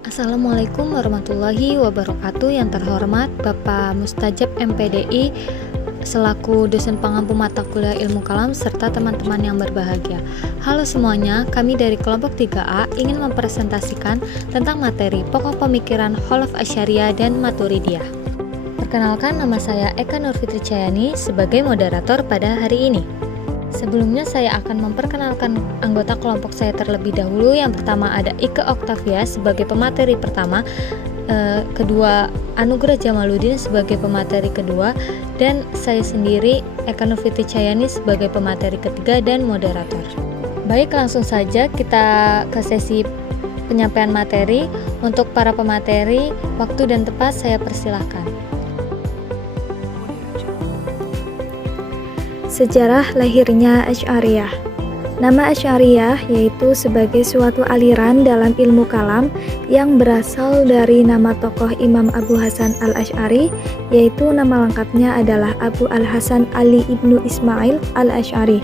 Assalamualaikum warahmatullahi wabarakatuh. Yang terhormat Bapak Mustajab MPDI selaku dosen pengampu mata kuliah ilmu kalam serta teman-teman yang berbahagia. Halo semuanya, kami dari kelompok 3A ingin mempresentasikan tentang materi pokok pemikiran Kholaf Asy'ariyah dan Maturidiyah. Perkenalkan, nama saya Eka Nurfitri Cayani sebagai moderator pada hari ini. Sebelumnya saya akan memperkenalkan anggota kelompok saya terlebih dahulu. Yang pertama ada Ike Oktavia sebagai pemateri pertama, kedua Anugrah Jamaluddin sebagai pemateri kedua, dan saya sendiri Eka Nurfitri Cayani sebagai pemateri ketiga dan moderator. Baik, langsung saja kita ke sesi penyampaian materi. Untuk para pemateri, waktu dan tempat saya persilahkan. Sejarah lahirnya Asy'ariyah. Nama Asy'ariyah yaitu sebagai suatu aliran dalam ilmu kalam yang berasal dari nama tokoh Imam Abu Hasan al-Asy'ari, yaitu nama lengkapnya adalah Abu al-Hasan Ali ibnu Ismail al-Asy'ari.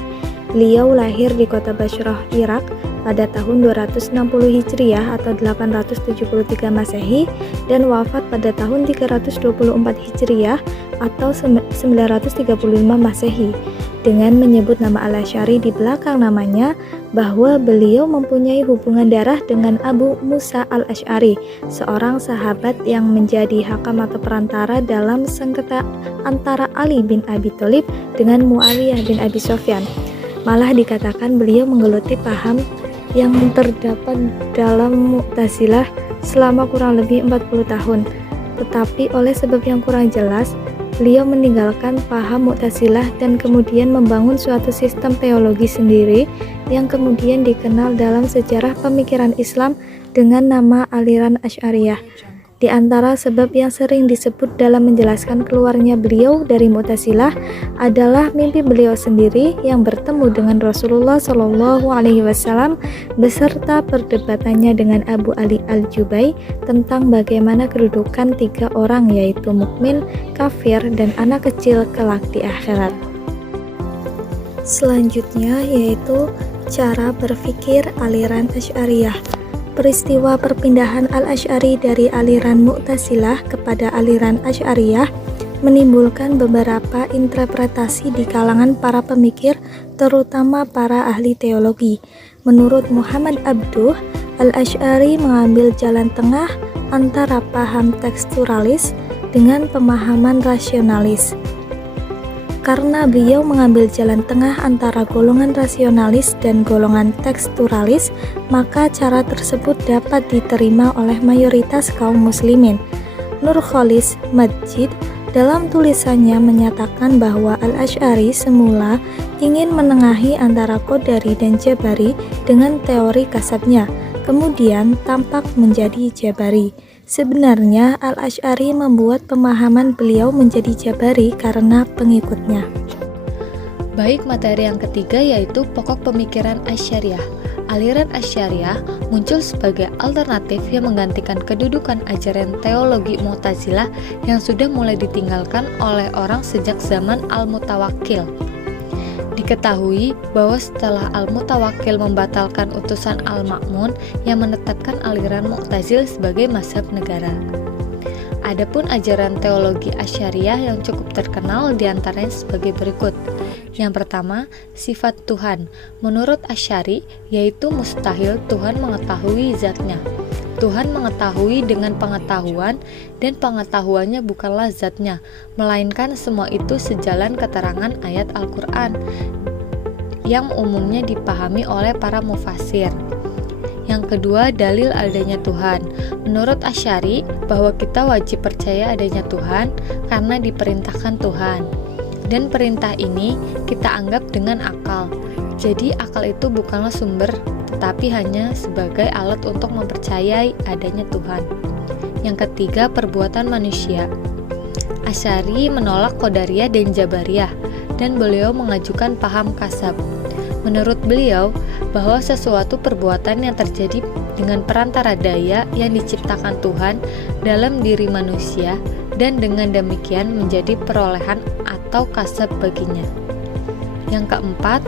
Beliau lahir di kota Bashrah, Irak pada tahun 260 Hijriah atau 873 Masehi dan wafat pada tahun 324 Hijriah atau 935 Masehi. Dengan menyebut nama Al-Asy'ari di belakang namanya, bahwa beliau mempunyai hubungan darah dengan Abu Musa al-Asy'ari, seorang sahabat yang menjadi hakam atau perantara dalam sengketa antara Ali bin Abi Thalib dengan Muawiyah bin Abi Sufyan. Malah dikatakan beliau menggeluti paham yang terdapat dalam Mu'tazilah selama kurang lebih 40 tahun. Tetapi oleh sebab yang kurang jelas, beliau meninggalkan paham Mu'tazilah dan kemudian membangun suatu sistem teologi sendiri yang kemudian dikenal dalam sejarah pemikiran Islam dengan nama aliran Asy'ariyah. Di antara sebab yang sering disebut dalam menjelaskan keluarnya beliau dari Mu'tazilah adalah mimpi beliau sendiri yang bertemu dengan Rasulullah SAW beserta perdebatannya dengan Abu Ali al-Jubai tentang bagaimana kedudukan tiga orang, yaitu mukmin, kafir, dan anak kecil kelak di akhirat. Selanjutnya yaitu cara berpikir aliran Asy'ariyah. Peristiwa perpindahan Al-Asy'ari dari aliran Mu'tazilah kepada aliran Asy'ariyah menimbulkan beberapa interpretasi di kalangan para pemikir, terutama para ahli teologi. Menurut Muhammad Abduh, Al-Asy'ari mengambil jalan tengah antara paham teksturalis dengan pemahaman rasionalis. Karena beliau mengambil jalan tengah antara golongan rasionalis dan golongan teksturalis, maka cara tersebut dapat diterima oleh mayoritas kaum muslimin. Nurcholish Madjid dalam tulisannya menyatakan bahwa Al-Asy'ari semula ingin menengahi antara Qadari dan Jabari dengan teori kasabnya, kemudian tampak menjadi Jabari. Sebenarnya Al-Asy'ari membuat pemahaman beliau menjadi Jabari karena pengikutnya. Baik, materi yang ketiga yaitu pokok pemikiran Asy'ariyah. Aliran Asy'ariyah muncul sebagai alternatif yang menggantikan kedudukan ajaran teologi Mu'tazilah yang sudah mulai ditinggalkan oleh orang sejak zaman Al-Mutawakkil. Diketahui bahwa setelah Al-Mutawakkil membatalkan utusan Al-Ma'mun yang menetapkan aliran Mu'tazil sebagai mazhab negara. Adapun ajaran teologi Asy'ariyah yang cukup terkenal diantaranya sebagai berikut. Yang pertama, sifat Tuhan. Menurut Asy'ari, yaitu mustahil Tuhan mengetahui zatnya. Tuhan mengetahui dengan pengetahuan, dan pengetahuannya bukanlah zatnya, melainkan semua itu sejalan keterangan ayat Al-Quran yang umumnya dipahami oleh para mufassir. Yang kedua, dalil adanya Tuhan. Menurut Asy'ari, bahwa kita wajib percaya adanya Tuhan karena diperintahkan Tuhan, dan perintah ini kita anggap dengan akal. Jadi akal itu bukanlah sumber, tetapi hanya sebagai alat untuk mempercayai adanya Tuhan. Yang ketiga, perbuatan manusia. Asy'ari menolak Qadariyah dan Jabariyah, dan beliau mengajukan paham kasab. Menurut beliau, bahwa sesuatu perbuatan yang terjadi dengan perantara daya yang diciptakan Tuhan dalam diri manusia, dan dengan demikian menjadi perolehan atau kasab baginya. Yang keempat,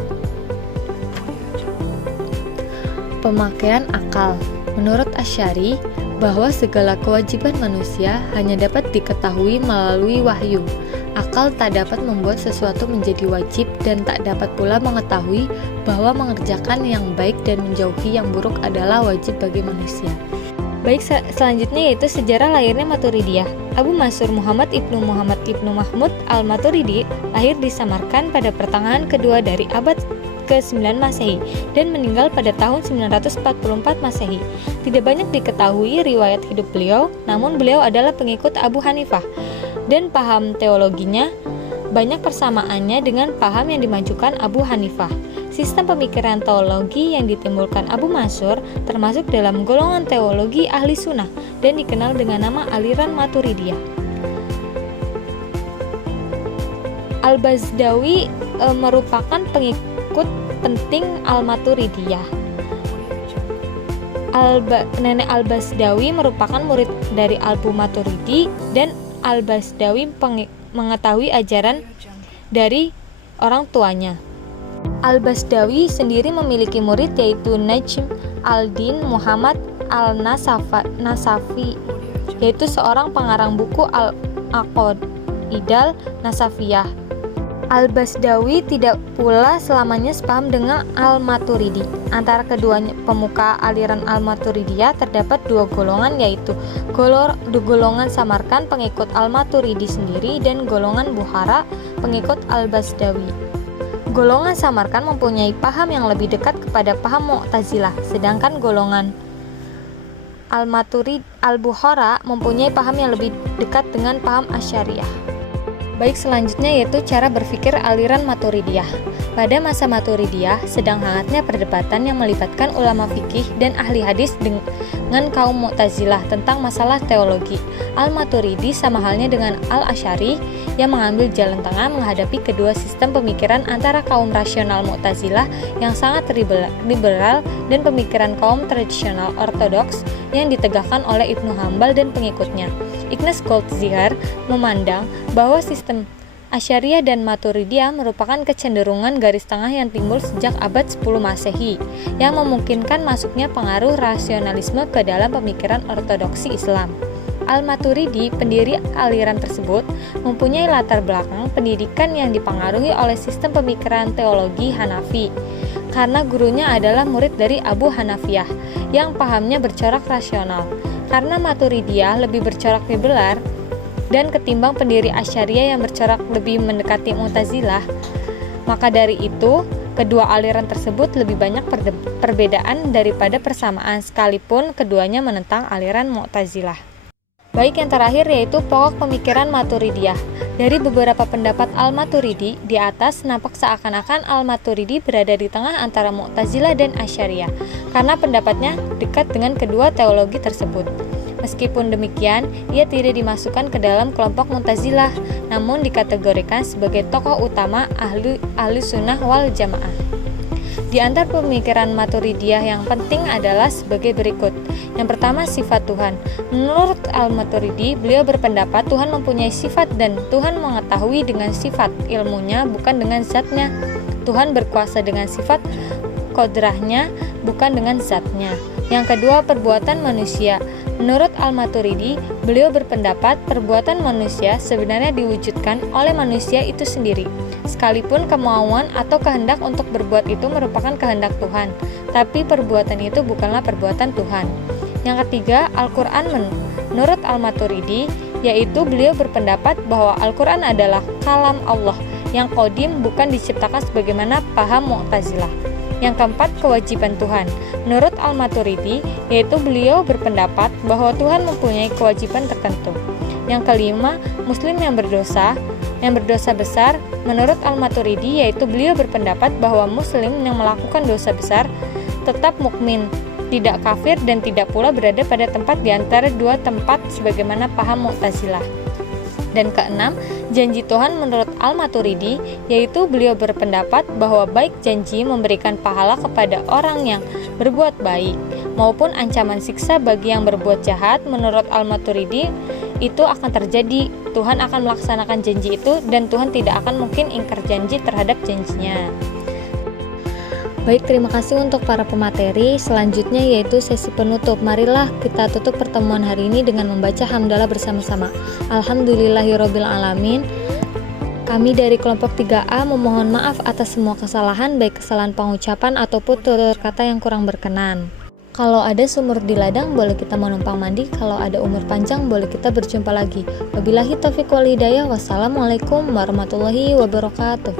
pemakaian akal. Menurut Asy'ari, bahwa segala kewajiban manusia hanya dapat diketahui melalui wahyu. Akal tak dapat membuat sesuatu menjadi wajib dan tak dapat pula mengetahui bahwa mengerjakan yang baik dan menjauhi yang buruk adalah wajib bagi manusia. Baik, selanjutnya yaitu sejarah lahirnya Maturidiyah. Abu Mansur Muhammad ibnu Mahmud al-Maturidi lahir di Samarkand pada pertengahan kedua dari abad ke-9 Masehi dan meninggal pada tahun 944 Masehi. Tidak banyak diketahui riwayat hidup beliau, namun beliau adalah pengikut Abu Hanifah dan paham teologinya banyak persamaannya dengan paham yang dimajukan Abu Hanifah. Sistem pemikiran teologi yang ditimbulkan Abu Mansur termasuk dalam golongan teologi ahli sunnah dan dikenal dengan nama aliran Maturidiyah. Al-Bazdawi merupakan pengikut penting Al-Maturidiyah. Nenek Al-Bazdawi merupakan murid dari Abu Maturidi dan Al-Bazdawi mengetahui ajaran dari orang tuanya. Al-Bazdawi sendiri memiliki murid yaitu Najm al-Din Muhammad al-Nasafi, yaitu seorang pengarang buku Al-Aqaidah Nasafiyah. Al-Bazdawi tidak pula selamanya sepaham dengan Al-Maturidi. Antara keduanya pemuka aliran Al-Maturidiyah terdapat dua golongan, yaitu golongan Samarkand pengikut Al-Maturidi sendiri dan golongan Bukhara pengikut Al-Bazdawi. Golongan Samarkand mempunyai paham yang lebih dekat kepada paham Mu'tazilah, sedangkan golongan Al-Bukhara mempunyai paham yang lebih dekat dengan paham Asy'ariyah. Baik, selanjutnya yaitu cara berpikir aliran Maturidiyah. Pada masa Maturidiyah sedang hangatnya perdebatan yang melibatkan ulama fikih dan ahli hadis dengan kaum Mu'tazilah tentang masalah teologi. Al-Maturidi sama halnya dengan Al-Asy'ari yang mengambil jalan tengah menghadapi kedua sistem pemikiran antara kaum rasional Mu'tazilah yang sangat liberal dan pemikiran kaum tradisional ortodoks yang ditegakkan oleh Ibnu Hambal dan pengikutnya. Ignaz Goldziher memandang bahwa sistem Asy'ariyah dan Maturidiyah merupakan kecenderungan garis tengah yang timbul sejak abad 10 Masehi yang memungkinkan masuknya pengaruh rasionalisme ke dalam pemikiran ortodoksi Islam. Al-Maturidi, pendiri aliran tersebut, mempunyai latar belakang pendidikan yang dipengaruhi oleh sistem pemikiran teologi Hanafi karena gurunya adalah murid dari Abu Hanifah yang pahamnya bercorak rasional. Karena Maturidiyah lebih bercorak liberal dan ketimbang pendiri Asy'ariyah yang bercorak lebih mendekati Mu'tazilah, maka dari itu kedua aliran tersebut lebih banyak perbedaan daripada persamaan, sekalipun keduanya menentang aliran Mu'tazilah. Baik, yang terakhir yaitu pokok pemikiran Maturidiyah. Dari beberapa pendapat Al-Maturidi di atas nampak seakan-akan Al-Maturidi berada di tengah antara Mu'tazilah dan Asy'ariyah karena pendapatnya dekat dengan kedua teologi tersebut. Meskipun demikian, ia tidak dimasukkan ke dalam kelompok Mu'tazilah, namun dikategorikan sebagai tokoh utama ahli sunnah wal jamaah. Di antara pemikiran Maturidiyah yang penting adalah sebagai berikut. Yang pertama, sifat Tuhan. Menurut Al-Maturidi, beliau berpendapat Tuhan mempunyai sifat dan Tuhan mengetahui dengan sifat ilmunya, bukan dengan zatnya. Tuhan berkuasa dengan sifat kodrahnya, bukan dengan zatnya. Yang kedua, perbuatan manusia. Menurut Al-Maturidi, beliau berpendapat perbuatan manusia sebenarnya diwujudkan oleh manusia itu sendiri. Sekalipun kemauan atau kehendak untuk berbuat itu merupakan kehendak Tuhan, tapi perbuatan itu bukanlah perbuatan Tuhan. Yang ketiga, Al-Quran. Menurut Al-Maturidi, yaitu beliau berpendapat bahwa Al-Quran adalah kalam Allah yang qadim, bukan diciptakan sebagaimana paham Mu'tazilah. Yang keempat, kewajiban Tuhan. Menurut Al-Maturidi, yaitu beliau berpendapat bahwa Tuhan mempunyai kewajiban tertentu. Yang kelima, Muslim yang berdosa besar. Menurut Al-Maturidi, yaitu beliau berpendapat bahwa Muslim yang melakukan dosa besar tetap mukmin, tidak kafir dan tidak pula berada pada tempat di antara dua tempat sebagaimana paham Mu'tazilah. Dan keenam, janji Tuhan menurut Al-Maturidi, yaitu beliau berpendapat bahwa baik janji memberikan pahala kepada orang yang berbuat baik maupun ancaman siksa bagi yang berbuat jahat. Menurut Al-Maturidi itu akan terjadi, Tuhan akan melaksanakan janji itu dan Tuhan tidak akan mungkin ingkar janji terhadap janjinya. Baik, terima kasih untuk para pemateri. Selanjutnya yaitu sesi penutup. Marilah kita tutup pertemuan hari ini dengan membaca hamdalah bersama-sama. Alhamdulillahirabbil alamin. Kami dari kelompok 3A memohon maaf atas semua kesalahan, baik kesalahan pengucapan ataupun tutur kata yang kurang berkenan. Kalau ada sumur di ladang, boleh kita menumpang mandi. Kalau ada umur panjang, boleh kita berjumpa lagi. Wabillahi taufiq wal hidayah. Wassalamualaikum warahmatullahi wabarakatuh.